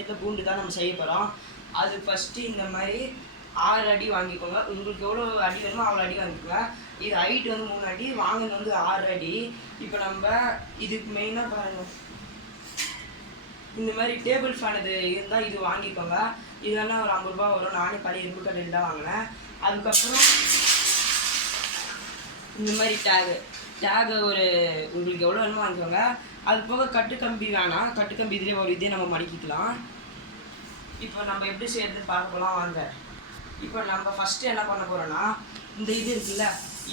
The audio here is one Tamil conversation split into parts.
சைடில் பூண்டு தான் நம்ம செய்ய போகிறோம். அது ஃபஸ்ட்டு இந்த மாதிரி 6 அடி வாங்கிக்கோங்க. உங்களுக்கு எவ்வளோ அடி வேணுமோ அவ்வளோ அடி வாங்கிக்கோங்க. இது ஹைட் வந்து 3 அடி, வாங்கினது வந்து 6 அடி. இப்போ நம்ம இதுக்கு மெயினாக பாருங்கள், இந்த மாதிரி டேபிள் ஃபேன் இது இருந்தால் இது வாங்கிக்கோங்க. இதெல்லாம் ஒரு 50 ரூபா வரும். நானே பழைய இரும்பு கடையில் தான் வாங்கினேன். அதுக்கப்புறம் இந்த மாதிரி டேகு ஒரு உங்களுக்கு எவ்வளோ வேணுமோ வாங்கிக்கோங்க. அது போக கட்டுக்கம்பி வேணாம், கட்டுக்கம்பி இதிலே ஒரு இதே நம்ம மடிக்கிக்கலாம். இப்போ நம்ம எப்படி செய்யறதுன்னு பார்க்க போகலாம் வாங்க. இப்போ நம்ம ஃபஸ்ட்டு என்ன பண்ண போகிறோன்னா, இந்த இது இருக்குல்ல,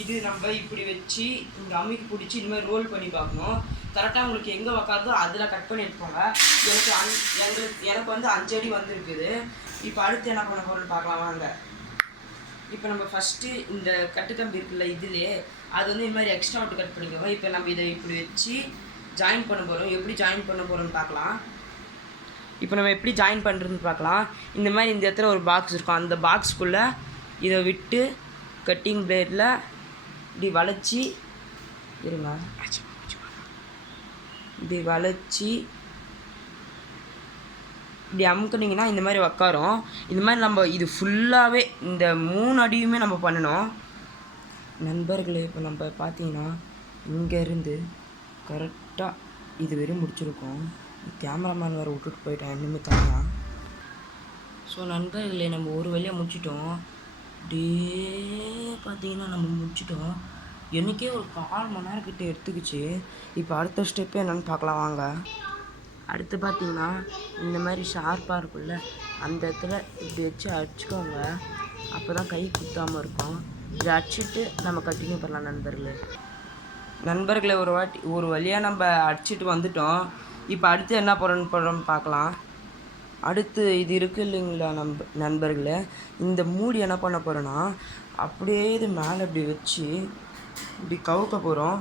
இது நம்ம இப்படி வச்சு இங்கே அம்மிக்கு பிடிச்சி இந்த மாதிரி ரோல் பண்ணி பார்க்கணும். கரெக்டாக உங்களுக்கு எங்கே உக்காதோ அதில் கட் பண்ணி எடுத்துக்கோங்க. எனக்கு வந்து 5 அடி வந்துருக்குது. இப்போ அடுத்து என்ன பண்ண போகிறோன்னு பார்க்கலாம் வாங்க. இப்போ நம்ம ஃபஸ்ட்டு இந்த கட்டுக்கம்பி இருக்குல்ல இதுலேயே அது வந்து இந்த மாதிரி எக்ஸ்ட்ரா விட்டு கட் பண்ணிக்கோங்க. இப்போ நம்ம இதை இப்படி வச்சு ஜாயின் பண்ண போகிறோம். எப்படி ஜாயின் பண்ண போகிறோன்னு பார்க்கலாம். இப்போ நம்ம எப்படி ஜாயின் பண்ணுறதுன்னு பார்க்கலாம். இந்த மாதிரி இந்த இடத்துல ஒரு பாக்ஸ் இருக்கும். அந்த பாக்ஸ்க்குள்ளே இதை விட்டு கட்டிங் பிளேடில் இப்படி வளைச்சி இருங்க, இப்படி வளைச்சி இப்படி அமுக்குனிங்கன்னா இந்த மாதிரி உக்காரும். இந்த மாதிரி நம்ம இது ஃபுல்லாகவே இந்த 3 அடியுமே நம்ம பண்ணணும் நண்பர்களே. இப்போ நம்ம பார்த்தீங்கன்னா இங்கேருந்து கரெக்டாக இது வரையும் முடிச்சிருக்கோம். கேமராமேன் வேறு விட்டுட்டு போயிட்டேன் இன்னுமே தனியாக. ஸோ நண்பர்களே, நம்ம ஒரு வழியாக முடிச்சிட்டோம். அப்படியே பார்த்தீங்கன்னா நம்ம முடிச்சிட்டோம். எனக்கே ஒரு 1/4 மணி நேரம் கிட்டே எடுத்துக்கிச்சு. இப்போ அடுத்த ஸ்டெப்பு என்னென்னு பார்க்கலாம் வாங்க. அடுத்து பார்த்தீங்கன்னா இந்த மாதிரி ஷார்ப்பாக இருக்குல்ல, அந்த இடத்துல இப்படி வச்சு அடிச்சுக்கோங்க. அப்போ தான் கை குத்தாமல் இருக்கும். இதை அடிச்சுட்டு நம்ம கண்டினியூ பண்ணலாம் நண்பர்களே. ஒரு வழியாக நம்ம அடிச்சுட்டு வந்துட்டோம். இப்போ அடுத்து என்ன போகிறோன்னு பார்க்கலாம். அடுத்து இது இருக்குது இல்லைங்களா நண்பர்களே, இந்த மூடி என்ன பண்ண போகிறோன்னா, அப்படியே இது மேலே இப்படி வச்சு இப்படி கவுக்க போகிறோம்.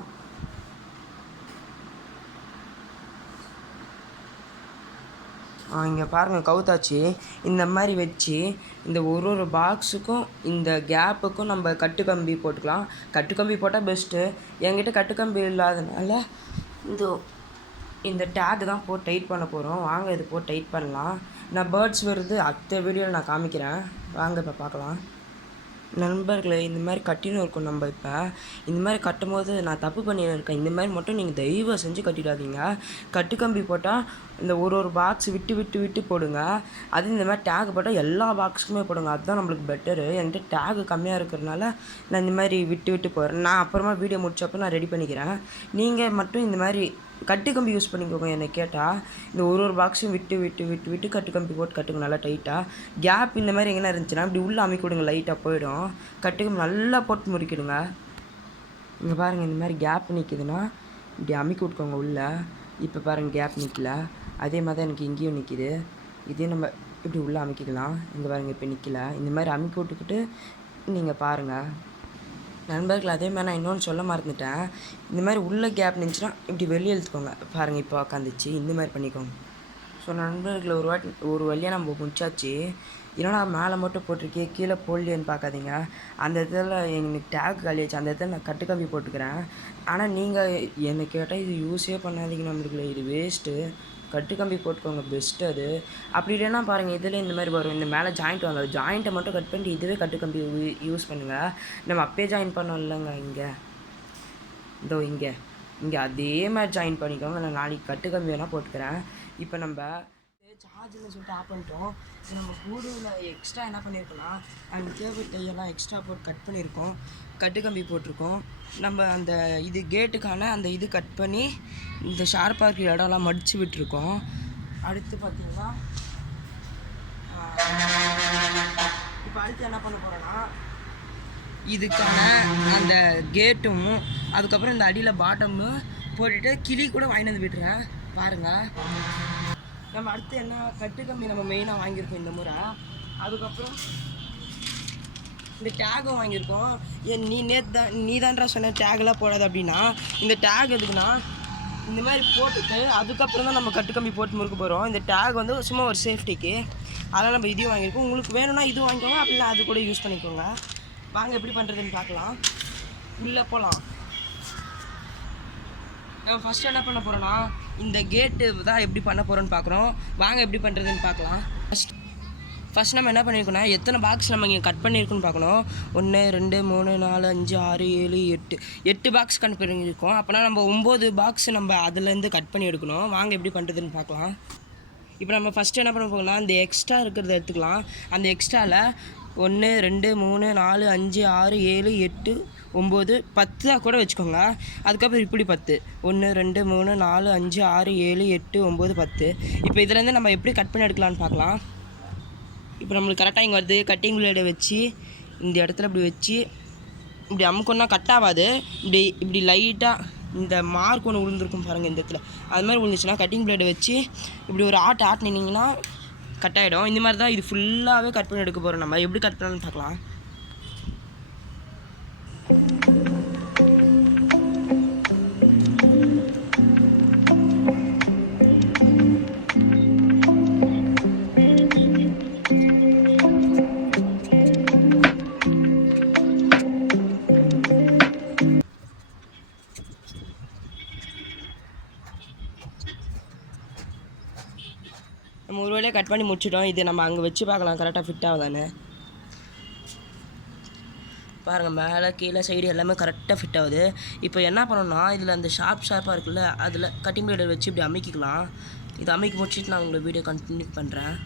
இங்கே பாருங்கள் கவுத்தாச்சு. இந்த மாதிரி வச்சு இந்த ஒரு பாக்ஸுக்கும் இந்த கேப்புக்கும் நம்ம கட்டுக்கம்பி போட்டுக்கலாம். கட்டுக்கம்பி போட்டால் பெஸ்ட்டு. என்கிட்ட கட்டுக்கம்பி இல்லாதனால இந்த டேக் தான் போட்டு டைட் பண்ண போகிறோம். வாங்க இது போட்டு டைட் பண்ணலாம். நான் பேர்ட்ஸ் வருது அடுத்த வீடியோவில் நான் காமிக்கிறேன். வாங்க இப்போ பார்க்கலாம் நண்பர்களே. இந்த மாதிரி கட்டின்னு இருக்கும். நம்ம இப்போ இந்த மாதிரி கட்டும் போது நான் தப்பு பண்ணியிருக்கேன். இந்த மாதிரி மட்டும் நீங்கள் தயவு செஞ்சு கட்டிடாதீங்க. கட்டுக்கம்பி போட்டால் இந்த ஒரு பாக்ஸ் விட்டு விட்டு விட்டு போடுங்க. அது இந்த மாதிரி டேக் போட்டால் எல்லா பாக்ஸுக்குமே போடுங்க. அதுதான் நம்மளுக்கு பெட்டரு. என்கிட்ட டேகு கம்மியாக இருக்கிறதுனால நான் இந்த மாதிரி விட்டு விட்டு போகிறேன். நான் அப்புறமா வீடியோ முடிச்சப்போ நான் ரெடி பண்ணிக்கிறேன். நீங்கள் மட்டும் இந்த மாதிரி கட்டுக்கம்பி யூஸ் பண்ணிக்கோங்க. என்னை கேட்டால் இந்த ஒரு பாக்ஸும் விட்டு விட்டு விட்டு விட்டு கட்டுக்கம்பி போட்டு கட்டுங்க நல்லா டைட்டாக. கேப் இந்த மாதிரி எங்கன்னா இருந்துச்சுன்னா இப்படி உள்ளே அமைக்க விடுங்க, லைட்டாக போயிடும். கட்டுக்கம்பி நல்லா போட்டு முறிக்கிடுங்க. இங்கே பாருங்கள் இந்த மாதிரி கேப் நிற்கிதுன்னா இப்படி அமைக்க விட்டுக்கோங்க உள்ளே. இப்போ பாருங்கள் கேப் நிற்கல. அதே மாதிரி தான் எனக்கு இங்கேயும் நிற்கிது. இதே நம்ம இப்படி உள்ளே அமைக்கிக்கலாம். இங்கே பாருங்கள் இப்போ நிற்கல. இந்த மாதிரி அமைக்க விட்டுக்கிட்டு நீங்கள் பாருங்கள் நண்பர்கள். அதே மாதிரி நான் இன்னொன்று சொல்ல மறந்துட்டேன். இந்த மாதிரி உள்ள கேப் நினச்சுன்னா இப்படி வெளியே இழுத்துக்கோங்க. பாருங்கள் இப்போ உக்காந்துச்சு. இந்த மாதிரி பண்ணிக்கோங்க. ஸோ நண்பர்களை ஒரு வழியாக நம்ம முடிச்சாச்சு. இல்லைனா மேலே மட்டும் போட்டிருக்கே கீழே போடலையேன்னு பார்க்காதீங்க. அந்த இடத்துல எனக்கு டேக் காலியாச்சு. அந்த இடத்துல நான் கட்டுக்கம்பி போட்டுக்கிறேன். ஆனால் நீங்கள் என்னை கேட்டால் இது யூஸே பண்ணாதீங்க நண்பர்களே. இது வேஸ்ட்டு. கட்டுக்கம்பி போட்டுக்கோங்க, பெஸ்ட்டு அது. அப்படி இல்லைன்னா பாருங்கள் இதில் இந்த மாதிரி வரும். இந்த மேலே ஜாயிண்ட் வாங்க, ஜாயிண்ட்டை மட்டும் கட் பண்ணிட்டு இதுவே கட்டுக்கம்பி யூஸ் பண்ணுங்கள். நம்ம அப்பயே ஜாயின் பண்ணோம் இல்லைங்க, இங்கே அதே மாதிரி ஜாயின் பண்ணிக்கோங்க. நான் நாளைக்கு கட்டுக்கம்பி வேணால் போட்டுக்கிறேன். இப்போ நம்ம சார்ஜில் சொல்லிட்டு ஆஃப் பண்ணிட்டோம். நம்ம கூடுவில் எக்ஸ்ட்ரா என்ன பண்ணியிருக்கோன்னா அந்த கேபிள் டையெல்லாம் எக்ஸ்ட்ரா போட்டு கட் பண்ணியிருக்கோம். கட்டுக்கம்பி போட்டிருக்கோம். நம்ம அந்த இது கேட்டுக்கான அந்த இது கட் பண்ணி இந்த ஷார்ப்பாக இருக்கிற இடம்லாம் மடித்து விட்டுருக்கோம். அடுத்து பார்த்திங்கன்னா இப்போ அடுத்து என்ன பண்ண போகிறோன்னா இதுக்கான அந்த கேட்டும் அதுக்கப்புறம் இந்த அடியில் பாட்டமும் போட்டுட்டு கிளி கூட வாங்கிட்டு வந்து விட்டுறேன் பாருங்கள். நம்ம அடுத்து என்ன கட்டுக்கம்பி நம்ம மெயினாக வாங்கியிருக்கோம் இந்த முறை. அதுக்கப்புறம் இந்த டேகும் வாங்கியிருக்கோம். நீ தான்டா சொன்ன டேக்லாம் போடாது அப்படின்னா, இந்த டேக் எதுக்குன்னா இந்த மாதிரி போட்டுட்டு அதுக்கப்புறம் தான் நம்ம கட்டுக்கம்பி போட்டு முறுக்க போகிறோம். இந்த டேக் வந்து சும்மா ஒரு சேஃப்டிக்கு, அதனால் நம்ம இதையும் வாங்கியிருக்கோம். உங்களுக்கு வேணும்னா இது வாங்கிக்கோங்க, அப்படின்னா அது கூட யூஸ் பண்ணிக்கோங்க. வாங்க எப்படி பண்ணுறதுன்னு பார்க்கலாம். உள்ளே போகலாம். நம்ம ஃபஸ்ட்டு என்ன பண்ண போகிறோன்னா இந்த கேட்டு தான் எப்படி பண்ண போகிறோன்னு பார்க்குறோம். வாங்க எப்படி பண்ணுறதுன்னு பார்க்கலாம். ஃபஸ்ட் நம்ம என்ன பண்ணியிருக்கோன்னா எத்தனை பாக்ஸ் நம்ம இங்கே கட் பண்ணியிருக்குன்னு பார்க்கணும். 1 2 3 4 5 6 7 8 பாக்ஸ் கட் பண்ணியிருக்கோம். அப்போனா நம்ம 9 பாக்ஸ் நம்ம அதுலேருந்து கட் பண்ணி எடுக்கணும். வாங்க எப்படி பண்ணுறதுன்னு பார்க்கலாம். இப்போ நம்ம ஃபஸ்ட்டு என்ன பண்ண போகலாம், இந்த எக்ஸ்ட்ரா இருக்கிறத எடுத்துக்கலாம். அந்த எக்ஸ்ட்ராவில் 1 2 3 4 5 6 7 8 9 10 கூட வச்சுக்கோங்க. அதுக்கப்புறம் இப்படி 10 1 2 3 4 5 6 7 8 9 10. இப்போ இதுலேருந்து நம்ம எப்படி கட் பண்ணி எடுக்கலான்னு பார்க்கலாம். இப்போ நம்மளுக்கு கரெக்டாக இங்கே வருது. கட்டிங் பிளேடை வச்சு இந்த இடத்துல இப்படி வச்சு இப்படி அமுக்கொன்னா கட் ஆகாது. இப்படி லைட்டாக இந்த மார்க் ஒன்று விழுந்துருக்கும் பாருங்கள் இந்த இடத்துல. அது மாதிரி விழுந்துச்சுன்னா கட்டிங் பிளேடை வச்சு இப்படி ஒரு ஆட்டினீங்கன்னா கட் ஆகிடும். இந்த மாதிரி தான் இது ஃபுல்லாகவே கட் பண்ணி எடுக்க போகிறோம். நம்ம எப்படி கட் பண்ணலான்னு பார்க்கலாம். நம்ம ஒரு வேலையை கட் பண்ணி முடிச்சிட்டோம். இதை நம்ம அங்கே வச்சு பார்க்கலாம் கரெக்டாக ஃபிட் ஆகுதானே. பாருங்கள், மேலே கீழே சைடு எல்லாமே கரெக்டாக ஃபிட் ஆகுது. இப்போ என்ன பண்ணணும்னா இதில் அந்த ஷார்ப்பாக இருக்குல்ல, அதில் கட்டிங் பிளேடை வச்சு இப்படி அமைக்கிக்கலாம். இதை அமைக்க முடிச்சுட்டு நான் உங்களுக்கு வீடியோ கண்டினியூ பண்ணுறேன்.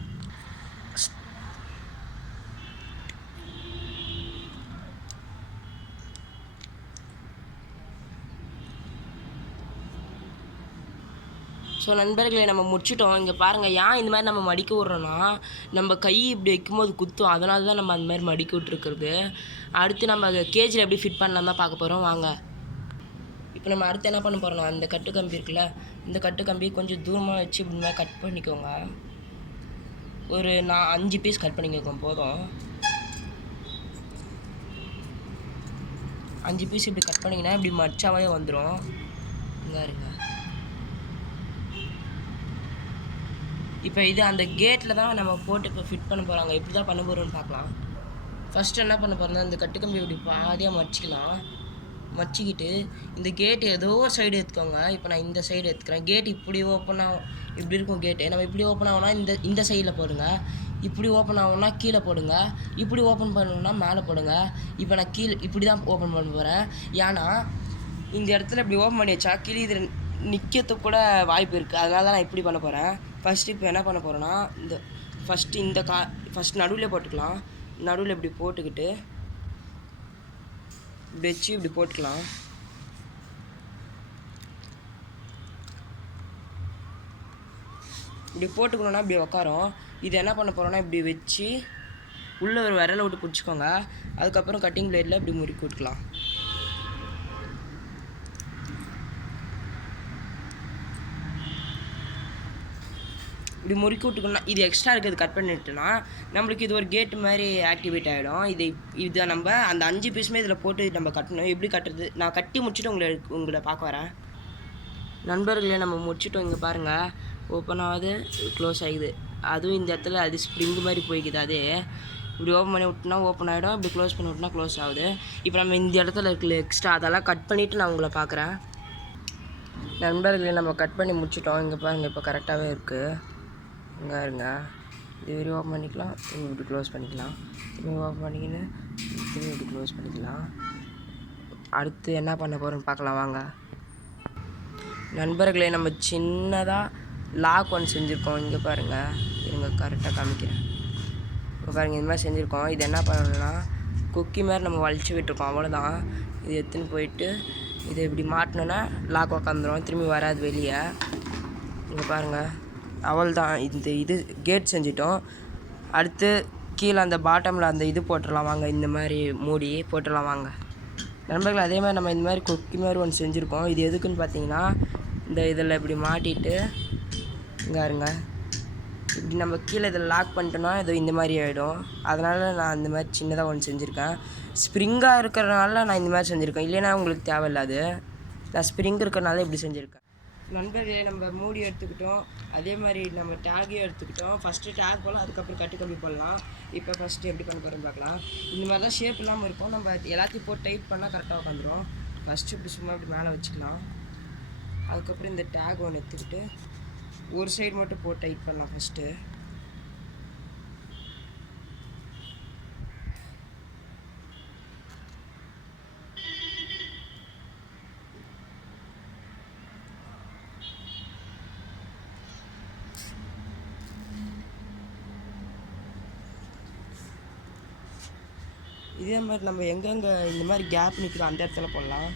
ஸோ நண்பர்களை நம்ம முடிச்சிட்டோம். இங்கே பாருங்கள், ஏன் இந்த மாதிரி நம்ம மடிக்க விட்றோன்னா நம்ம கை இப்படி வைக்கும்போது குத்தும். அதனால தான் நம்ம அந்த மாதிரி மடிக்க விட்ருக்குறது. அடுத்து நம்ம கேஜில் எப்படி ஃபிட் பண்ணலாம் தான் பார்க்க போகிறோம். வாங்க. இப்போ நம்ம அடுத்து என்ன பண்ண போகிறோம்னா அந்த கட்டு கம்பி இருக்குல்ல, இந்த கட்டு கம்பி கொஞ்சம் தூரமாக வச்சு இப்படி மாதிரி கட் பண்ணிக்கோங்க. ஒரு 5 பீஸ் கட் பண்ணிக்கோங்க போதும். 5 பீஸ் இப்படி கட் பண்ணிங்கன்னா இப்படி மடிச்சாவே வந்துடும். இங்கே இருங்க. இப்போ இது அந்த கேட்டில் தான் நம்ம போட்டு இப்போ ஃபிட் பண்ண போகிறாங்க. எப்படி தான் பண்ண போகிறோம்னு பார்க்கலாம். ஃபஸ்ட்டு என்ன பண்ண போகிறோம்னா இந்த கட்டுக்கம்பி இப்படி பாதியாக மடிச்சிக்கலாம். மடிச்சிக்கிட்டு இந்த கேட்டு ஏதோ ஒரு சைடு எடுத்துக்கோங்க. இப்போ நான் இந்த சைடு எடுத்துக்கிறேன். கேட் இப்படி ஓப்பன் ஆகும், இப்படி இருக்கும் கேட்டு. நம்ம இப்படி ஓப்பன் ஆகும்னா இந்த சைடில் போடுங்க. இப்படி ஓப்பன் ஆகும்னா கீழே போடுங்க. இப்படி ஓப்பன் பண்ணணும்னா மேலே போடுங்க. இப்போ நான் இப்படி தான் ஓப்பன் பண்ண போகிறேன். ஏன்னா இந்த இடத்துல இப்படி ஓப்பன் பண்ணி வச்சா கீழே இது நிற்கிறதுக்கு கூட வாய்ப்பு இருக்குது. அதனால தான் நான் இப்படி பண்ண போகிறேன். ஃபஸ்ட்டு இப்போ என்ன பண்ண போகிறேன்னா ஃபஸ்ட் நடுவில் போட்டுக்கலாம். நடுவில் இப்படி போட்டுக்கிட்டு இப்படி வச்சு இப்படி போட்டுக்கலாம். இப்படி போட்டுக்கணுன்னா இப்படி உட்காரும். இது என்ன பண்ண போகிறோன்னா இப்படி வச்சு உள்ளே ஒரு விரலை விட்டு பிடிச்சிக்கோங்க. அதுக்கப்புறம் கட்டிங் பிளேடில் இப்படி முறுக்கி விட்டுக்கலாம். இப்படி முறுக்கி விட்டுக்கணும்னா இது எக்ஸ்ட்ரா இருக்கிறது கட் பண்ணிட்டுனா நம்மளுக்கு இது ஒரு கேட்டு மாதிரி ஆக்டிவேட் ஆகிடும். இதை நம்ம அந்த 5 பீஸுமே இதில் போட்டு நம்ம கட்டணும். எப்படி கட்டுறது நான் கட்டி முடிச்சுட்டு உங்களை பார்க்க வரேன். நண்பர்களே, நம்ம முடிச்சுட்டோம். இங்கே பாருங்கள், ஓப்பன் ஆகுது, க்ளோஸ் ஆகிடுது. அதுவும் இந்த இடத்துல அது ஸ்ப்ரிங் மாதிரி போய்க்குது. அதே இப்படி ஓப்பன் பண்ணி விட்டுனா ஓப்பன் ஆகிடும், இப்படி க்ளோஸ் பண்ணி விட்டுனா க்ளோஸ் ஆகுது. இப்போ நம்ம இந்த இடத்துல இருக்கிற எக்ஸ்ட்ரா அதெல்லாம் கட் பண்ணிவிட்டு நான் உங்களை பார்க்குறேன். நண்பர்களே, நம்ம கட் பண்ணி முடிச்சிட்டோம். இங்கே பாருங்கள், இப்போ கரெக்டாகவே இருக்குது. இங்கே இருங்க. இது வரையும் ஓப்பன் பண்ணிக்கலாம், இப்படி க்ளோஸ் பண்ணிக்கலாம். திரும்பி ஓப்பன் பண்ணிக்கின்னு திரும்பி இப்படி க்ளோஸ் பண்ணிக்கலாம். அடுத்து என்ன பண்ண போகிறோன்னு பார்க்கலாம் வாங்க. நண்பர்களே, நம்ம சின்னதாக லாக் ஒன்று செஞ்சுருக்கோம். இங்கே பாருங்கள், இருங்க கரெக்டாக காமிக்கிறேன். இப்போ பாருங்கள், இந்த மாதிரி செஞ்சுருக்கோம். இது என்ன பண்ணணும்னா குக்கி மாதிரி நம்ம வலிச்சு விட்டுருக்கோம், அவ்வளோதான். இது எடுத்துன்னு போயிட்டு இதை இப்படி மாட்டினோன்னா லாக் உக்காந்துரும், திரும்பி வராது வெளியே. இங்கே பாருங்கள், அவள்தான். இது கேட் செஞ்சிட்டோம். அடுத்து கீழே அந்த பாட்டமில் அந்த இது போட்டுடலாம் வாங்க. இந்த மாதிரி மூடி போட்டுடலாம் வாங்க. நண்பர்கள், அதே மாதிரி நம்ம இந்த மாதிரி குக்கி மாதிரி ஒன்று செஞ்சுருக்கோம். இது எதுக்குன்னு பார்த்தீங்கன்னா இதில் இப்படி மாட்டிட்டு இங்கே இருங்க, இப்படி நம்ம கீழே இதில் லாக் பண்ணிட்டோன்னா இது இந்த மாதிரி ஆகிடும். அதனால் நான் இந்த மாதிரி சின்னதாக ஒன்று செஞ்சுருக்கேன். ஸ்ப்ரிங்காக இருக்கிறனால நான் இந்த மாதிரி செஞ்சுருக்கேன். இல்லைன்னா உங்களுக்கு தேவையில்லாது. நான் ஸ்ப்ரிங் இருக்கிறனால இப்படி செஞ்சுருக்கேன். நண்பர்களே, நம்ம மூடி எடுத்துக்கிட்டோம். அதே மாதிரி நம்ம டேகையும் எடுத்துக்கிட்டோம். ஃபஸ்ட்டு டேக் போடலாம், அதுக்கப்புறம் கட்டுக்கம்பி போடலாம். இப்போ ஃபஸ்ட்டு எப்படி பண்ண போகிறோன்னு பார்க்கலாம். இந்த மாதிரி தான் ஷேப் இல்லாமல் இருக்கும். நம்ம எல்லாத்தையும் போட்டு டைட் பண்ணால் கரெக்டாக உட்காந்துரும். ஃபஸ்ட்டு இப்படி சும்மா இப்படி மேலே வச்சுக்கலாம். அதுக்கப்புறம் இந்த டேக் ஒன்று எடுத்துக்கிட்டு ஒரு சைடு மட்டும் போட்டு டைட் பண்ணலாம் ஃபஸ்ட்டு. இதே மாதிரி நம்ம எங்கெங்கே இந்த மாதிரி கேப் நிற்குதோ அந்த இடத்துல போடலாம்.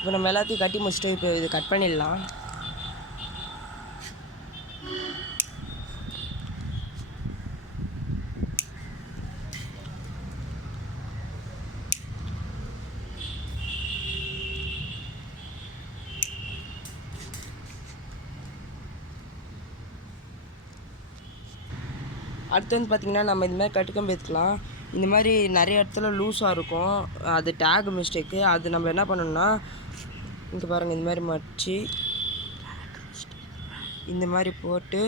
இப்போ நம்ம எல்லாத்தையும் கட்டி முடிச்சுட்டு இப்போ இது கட் பண்ணிடலாம். அடுத்து வந்து பார்த்திங்கன்னா நம்ம இந்த மாதிரி கட்டுக்கம்பி எடுத்துக்கலாம். இந்த மாதிரி நிறைய இடத்துல லூஸாக இருக்கும், அது டேக் மிஸ்டேக்கு. அது நம்ம என்ன பண்ணணும்னா இங்கே பாருங்கள், இந்த மாதிரி மடித்து இந்த மாதிரி போட்டு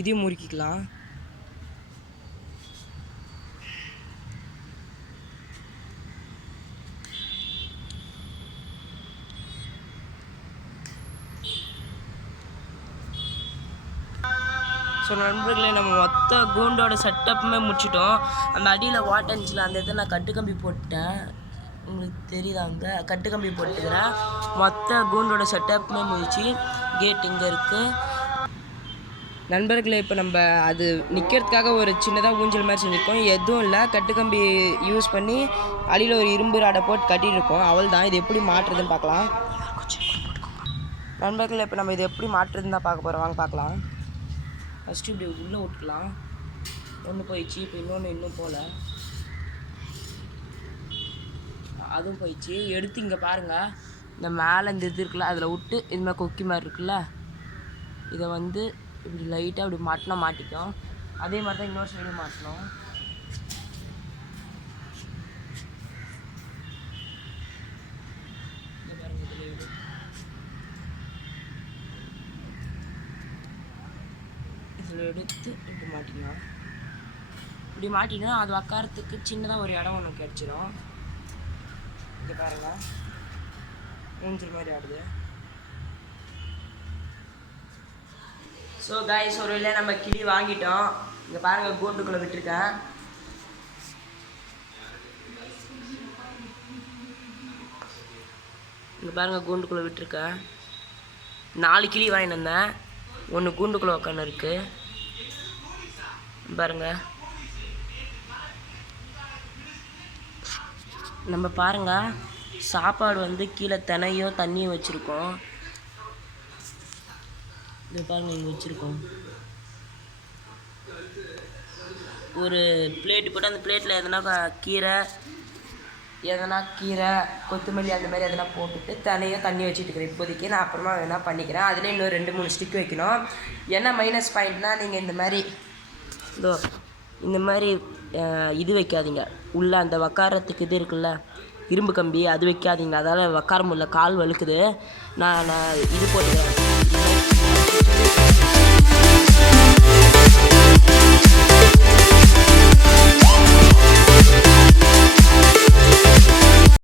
இதையும் முறுக்கிக்கலாம். ஸோ நண்பர்களே, நம்ம மொத்த கூண்டோட செட்டப்புமே முடிச்சிட்டோம். அந்த அடியில் வாட்டன்ஸில் அந்த இடத்துல நான் கட்டுக்கம்பி போட்டேன், உங்களுக்கு தெரியுதா? அங்கே கட்டுக்கம்பி போட்டுக்கிறேன். மொத்த கூண்டோட செட்டப்புமே முடிச்சு கேட் இங்கே இருக்குது. நண்பர்களே, இப்போ நம்ம அது நிற்கிறதுக்காக ஒரு சின்னதாக ஊஞ்சல் மாதிரி செஞ்சுருக்கோம். எதுவும் இல்லை, கட்டுக்கம்பி யூஸ் பண்ணி அடியில் ஒரு இரும்பு ராடை போட்டு கட்டியிருக்கோம். அவள் தான். இது எப்படி மாட்டுறதுன்னு பார்க்கலாம். நண்பர்களே, இப்போ நம்ம இது எப்படி மாட்டுறதுன்னு தான் பார்க்க போகிறோம். வாங்க பார்க்கலாம். ஃபஸ்ட்டு இப்படி உள்ளே விட்டுக்கலாம். ஒன்று போயிடுச்சு. இப்போ இன்னும் போகல, அதுவும் போயிடுச்சு. எடுத்து இங்கே பாருங்கள், இந்த மேலே இந்த இது இருக்குல்ல, அதில் விட்டு இது மாதிரி கொக்கி மாதிரி இருக்குல்ல, இதை வந்து இப்படி லைட்டாக இப்படி மாட்டினா மாட்டிக்கும். அதே மாதிரி தான் இன்னொரு சைடும் மாட்டணும். இதில் எடுத்து இப்படி மாட்டிக்கலாம். இப்படி மாட்டினா அது உக்காரத்துக்கு சின்னதாக ஒரு இடம் ஒன்று கிடச்சிரும். இங்கே பாருங்கள், ஊஞ்சல் மாதிரி ஆடுது. ஸோ கைஸ், ஒரு வேளை நம்ம கிளி வாங்கிட்டோம். இங்கே பாருங்கள், கூண்டுக்குள்ளே விட்டுருக்கேன். இங்கே பாருங்கள், கூண்டுக்குள்ளே விட்டுருக்கேன். 4 கிளி வாங்கிட்டு வந்தேன். ஒன்று கூண்டுக்குள்ளே உட்காந்து இருக்குது பாருங்கள். நம்ம பாருங்கள், சாப்பாடு வந்து கீழே தினையோ தண்ணியும் வச்சுருக்கோம். இது பாருங்கள், இங்கே வச்சுருக்கோம். ஒரு பிளேட்டு போட்டு அந்த பிளேட்டில் எதனா கீரை கொத்தமல்லி அந்த மாதிரி எதனா போட்டுட்டு தனியாக தண்ணி வச்சுட்டு இருக்கிறேன் இப்போதைக்கு. நான் அப்புறமா வேணால் பண்ணிக்கிறேன். அதில் இன்னும் 2-3 ஸ்டிக் வைக்கணும். என்ன மைனஸ் பாயிண்ட்னால், நீங்கள் இந்த மாதிரி இது வைக்காதீங்க. உள்ளே அந்த உக்காரத்துக்கு இது இருக்குல்ல, இரும்பு கம்பி அது வைக்காதீங்க, அதால் உட்கார முடியல, கால் வழுக்குது. நான் இது போட்டுக்கிறேன்.